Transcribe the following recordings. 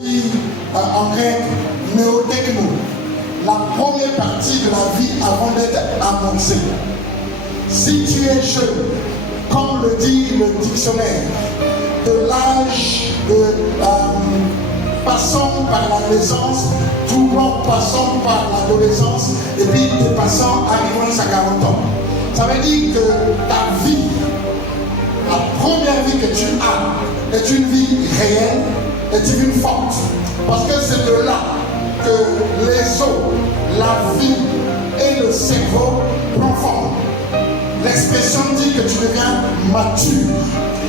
En grec, néotekno, la première partie de la vie avant d'être annoncée. Si tu es jeune, comme le dit le dictionnaire, de l'âge de passant par la naissance, toujours passant par l'adolescence, et puis passant arrivant à 40 ans. Ça veut dire que ta vie, la première vie que tu as, est une vie réelle, est une vie forte. Parce que c'est de là que les os, la vie et le cerveau prennent forme. L'expression dit que tu deviens mature.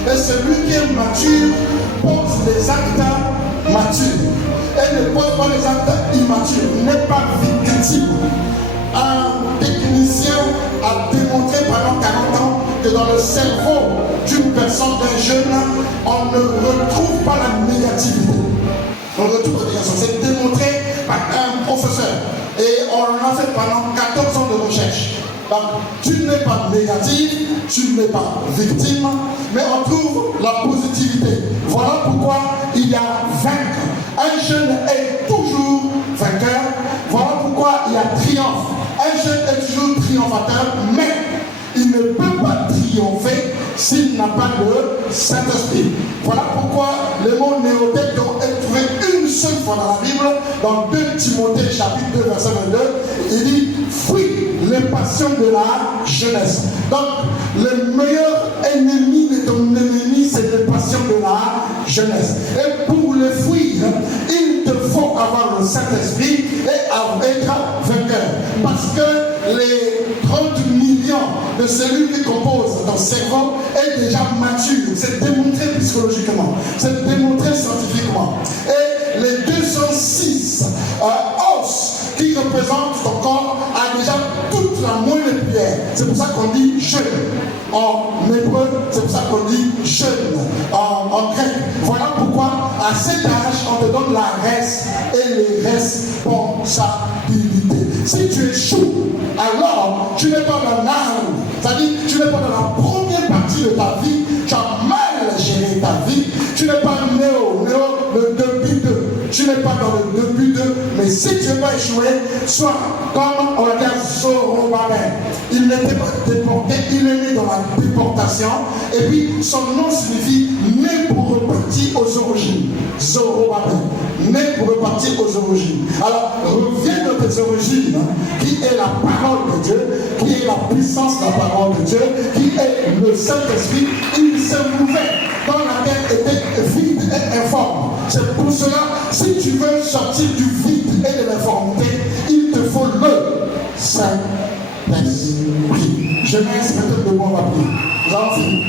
Et celui qui est mature pose des actes matures. Et ne pose pas les actes immatures. N'est pas victime. Un technicien a démontré pendant 40 ans que dans le cerveau d'une personne, d'un jeune, on ne retrouve pas la négativité. On retrouve la négativité. C'est démontré par un professeur. Et on a fait pendant 14 ans de recherche. Donc, tu n'es pas négatif, tu n'es pas victime, mais on trouve la positivité. Voilà pourquoi il y a vaincre. Un jeune est toujours vainqueur. Voilà pourquoi il y a triomphe. Un jeune est toujours triomphateur, mais il ne peut pas triompher s'il n'a pas le Saint-Esprit. Voilà pourquoi le mot néotekno est trouvé une seule fois dans la Bible, dans 2 Timothée chapitre 2 verset 22. Il dit fuis les passions de la jeunesse. Donc le meilleur ennemi de ton ennemi, c'est les passions de la jeunesse. Et pour les fuir, il te faut avoir le Saint-Esprit et être vainqueur. Parce que les 30 millions de cellules qui composent ton cerveau est déjà mature. C'est démontré psychologiquement. C'est démontré scientifiquement. Et les 206 os qui représentent ton corps a déjà toute la moelle de pierre. C'est pour ça qu'on dit jeune. En hébreu, c'est pour ça qu'on dit jeune. En grec. Voilà pourquoi à cet âge, on te donne la res et les responsabilités. Si tu échoues, alors tu n'es pas dans l'arbre. C'est-à-dire, tu n'es pas dans la première partie de ta vie. Tu as mal géré ta vie. Tu n'es pas le début de. Tu n'es pas dans le début de. Mais si tu n'es pas échoué, sois comme on regarde Zorobabel. Il n'était pas déporté, il est né dans la déportation. Et puis son nom signifie né pour repartir aux origines. Zorobabel. Né pour repartir aux origines. Alors, reviens de tes origines, qui est la parole de Dieu, qui est la puissance de la parole de Dieu, qui est le Saint-Esprit. Il s'est ouvert dans la terre était vide et informe. C'est pour cela, si tu veux sortir du vide et de l'informité, il te faut le Saint-Esprit. Je laisse peut-être de bon papier. Nous allons finir.